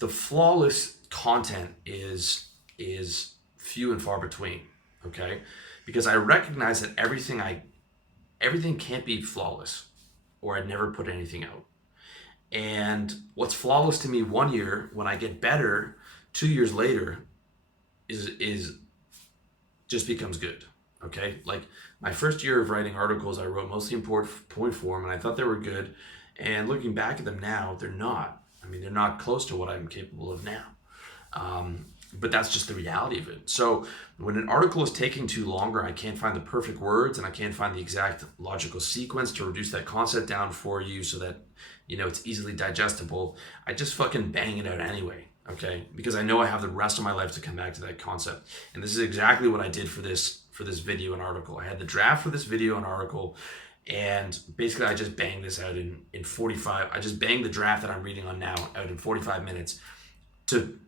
the flawless content is few and far between, okay? Because I recognize that everything can't be flawless, or I'd never put anything out. And what's flawless to me 1 year, when I get better 2 years later, is just becomes good. Okay, like my first year of writing articles, I wrote mostly in point form, and I thought they were good. And looking back at them now, they're not. I mean, they're not close to what I'm capable of now. But that's just the reality of it. So when an article is taking too long, or I can't find the perfect words and I can't find the exact logical sequence to reduce that concept down for you so that it's easily digestible, I just fucking bang it out anyway. Okay, because I know I have the rest of my life to come back to that concept. And this is exactly what I did for this video and article. I had the draft for this video and article, and basically I just banged this out in 45. I just banged the draft that I'm reading on now out in 45 minutes to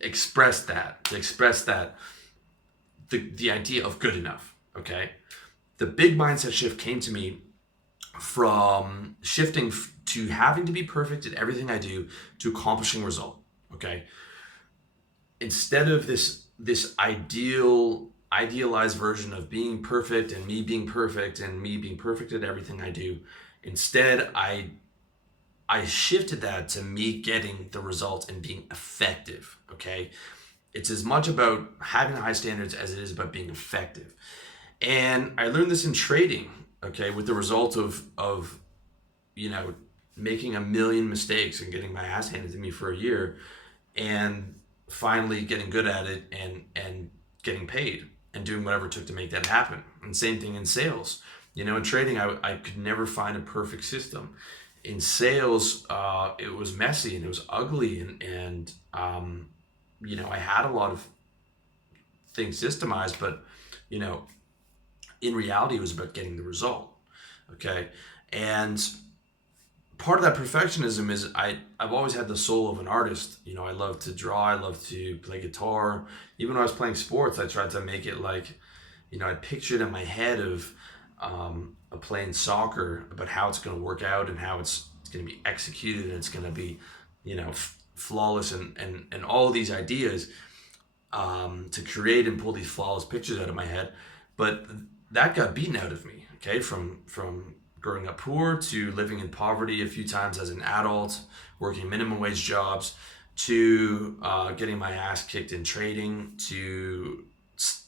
express that the idea of good enough. Okay, the big mindset shift came to me from shifting to having to be perfect at everything I do to accomplishing result. Okay, instead of this idealized version of being perfect and me being perfect at everything I do, instead I shifted that to me getting the results and being effective. Okay, it's as much about having high standards as it is about being effective. And I learned this in trading, okay, with the result of making a million mistakes and getting my ass handed to me for a year, and finally getting good at it and getting paid and doing whatever it took to make that happen. And same thing in sales. In trading, I could never find a perfect system. In sales, it was messy and it was ugly, and I had a lot of things systemized, but in reality, it was about getting the result. Okay, and part of that perfectionism is I've always had the soul of an artist. I love to draw, I love to play guitar. Even when I was playing sports, I tried to make it like, I pictured in my head of playing soccer, about how it's going to work out and how it's going to be executed, and it's going to be, flawless, and all of these ideas to create and pull these flawless pictures out of my head. But that got beaten out of me, okay, from growing up poor to living in poverty a few times as an adult, working minimum wage jobs, to getting my ass kicked in trading, to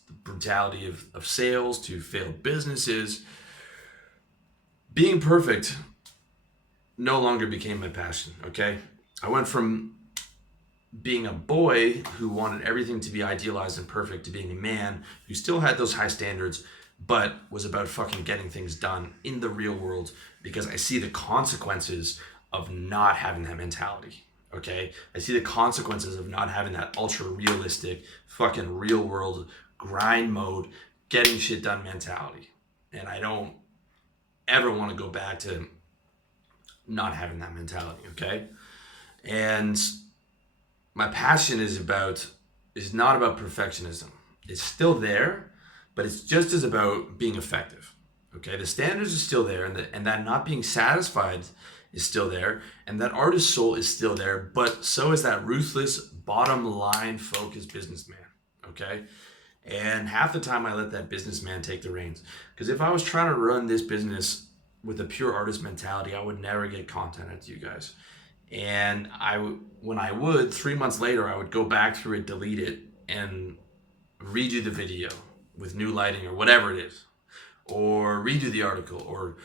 the brutality of sales, to failed businesses. Being perfect no longer became my passion, okay? I went from being a boy who wanted everything to be idealized and perfect to being a man who still had those high standards, but was about fucking getting things done in the real world, because I see the consequences of not having that mentality, okay? I see the consequences of not having that ultra realistic, fucking real world, grind mode, getting shit done mentality. And I don't ever want to go back to not having that mentality, okay? And my passion is not about perfectionism. It's still there, but it's just as about being effective. Okay, the standards are still there, and that not being satisfied is still there, and that artist soul is still there, but so is that ruthless, bottom line focused businessman. Okay, and half the time I let that businessman take the reins, because if I was trying to run this business with a pure artist mentality, I would never get content out to you guys. And when I would, 3 months later, I would go back through it, delete it, and redo the video with new lighting or whatever it is, or redo the article, or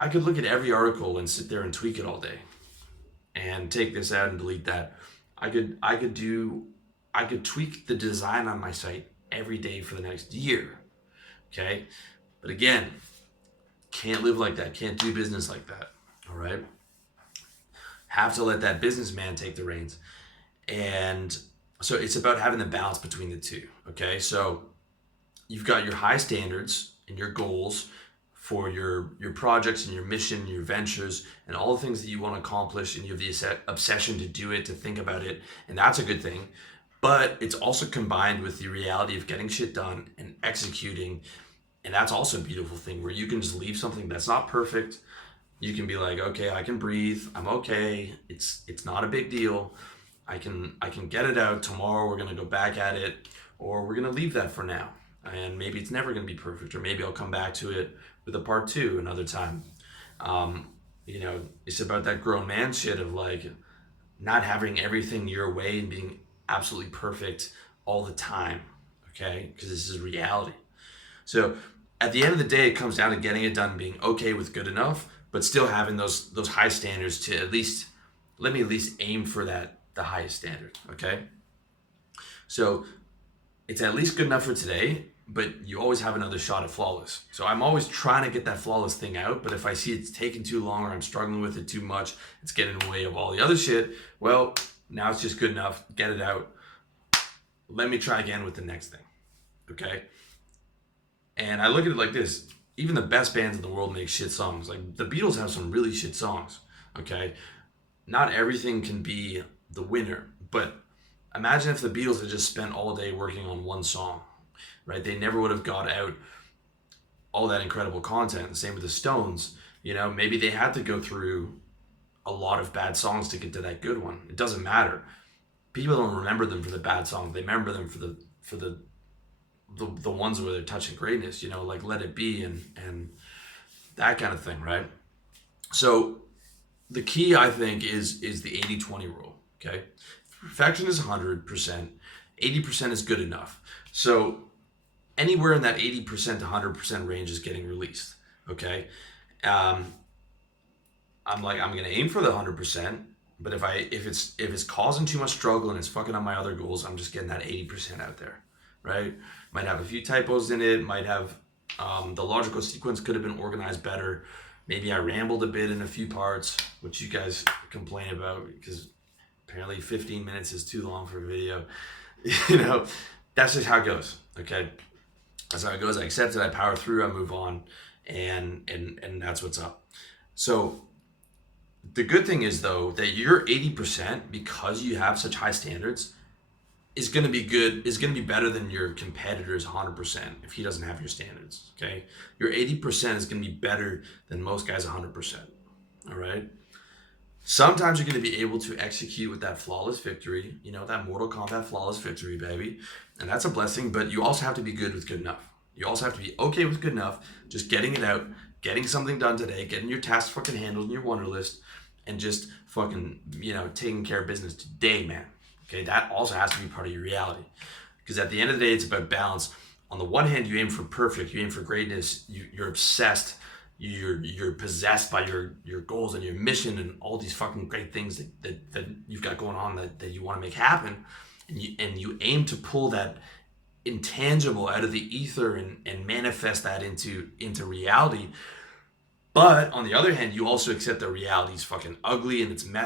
I could look at every article and sit there and tweak it all day and take this out and delete that. I could tweak the design on my site every day for the next year. Okay? But again, can't live like that, can't do business like that. All right? Have to let that businessman take the reins. And so it's about having the balance between the two. Okay? So you've got your high standards and your goals for your projects and your mission, your ventures, and all the things that you want to accomplish, and you have the obsession to do it, to think about it, and that's a good thing. But it's also combined with the reality of getting shit done and executing, and that's also a beautiful thing, where you can just leave something that's not perfect. You can be like, okay, I can breathe, I'm okay, it's not a big deal. I can get it out tomorrow. We're gonna go back at it, or we're gonna leave that for now. And maybe it's never gonna be perfect, or maybe I'll come back to it with a part two another time. Um, it's about that grown man shit of like not having everything your way and being absolutely perfect all the time. Okay, because this is reality. So at the end of the day, it comes down to getting it done, being okay with good enough, but still having those high standards to at least let me at least aim for the highest standard. Okay. So it's at least good enough for today, but you always have another shot at flawless. So I'm always trying to get that flawless thing out, but if I see it's taking too long or I'm struggling with it too much, it's getting in the way of all the other shit, well, now it's just good enough. Get it out. Let me try again with the next thing. Okay? And I look at it like this. Even the best bands in the world make shit songs. Like the Beatles have some really shit songs. Okay? Not everything can be the winner, but imagine if the Beatles had just spent all day working on one song, right? They never would have got out all that incredible content. Same with the Stones. Maybe they had to go through a lot of bad songs to get to that good one. It doesn't matter. People don't remember them for the bad songs. They remember them for the ones where they're touching greatness. Like Let It Be and that kind of thing, right? So the key, I think, is the 80-20 rule. Okay, perfection is 100%. 80% is good enough. So anywhere in that 80% to 100% range is getting released. Okay, I'm gonna aim for the 100%, but if it's causing too much struggle and it's fucking up my other goals, I'm just getting that 80% out there, right? Might have a few typos in it. Might have the logical sequence could have been organized better. Maybe I rambled a bit in a few parts, which you guys complain about because apparently 15 minutes is too long for a video. That's just how it goes. Okay, that's how it goes. I accept it. I power through. I move on, and that's what's up. So the good thing is though that your 80%, because you have such high standards, is going to be good. Is going to be better than your competitor's 100% if he doesn't have your standards. Okay, your 80% is going to be better than most guys' 100%. All right. Sometimes you're going to be able to execute with that flawless victory, that Mortal Kombat flawless victory, baby. And that's a blessing, but you also have to be good with good enough. You also have to be okay with good enough, just getting it out, getting something done today, getting your task fucking handled in your Wonder List, and just fucking, taking care of business today, man. Okay, that also has to be part of your reality. Because at the end of the day, it's about balance. On the one hand, you aim for perfect, you aim for greatness, you're obsessed, you're possessed by your goals and your mission and all these fucking great things that you've got going on that you want to make happen, and you aim to pull that intangible out of the ether and manifest that into reality. But on the other hand, you also accept that reality is fucking ugly and it's messy.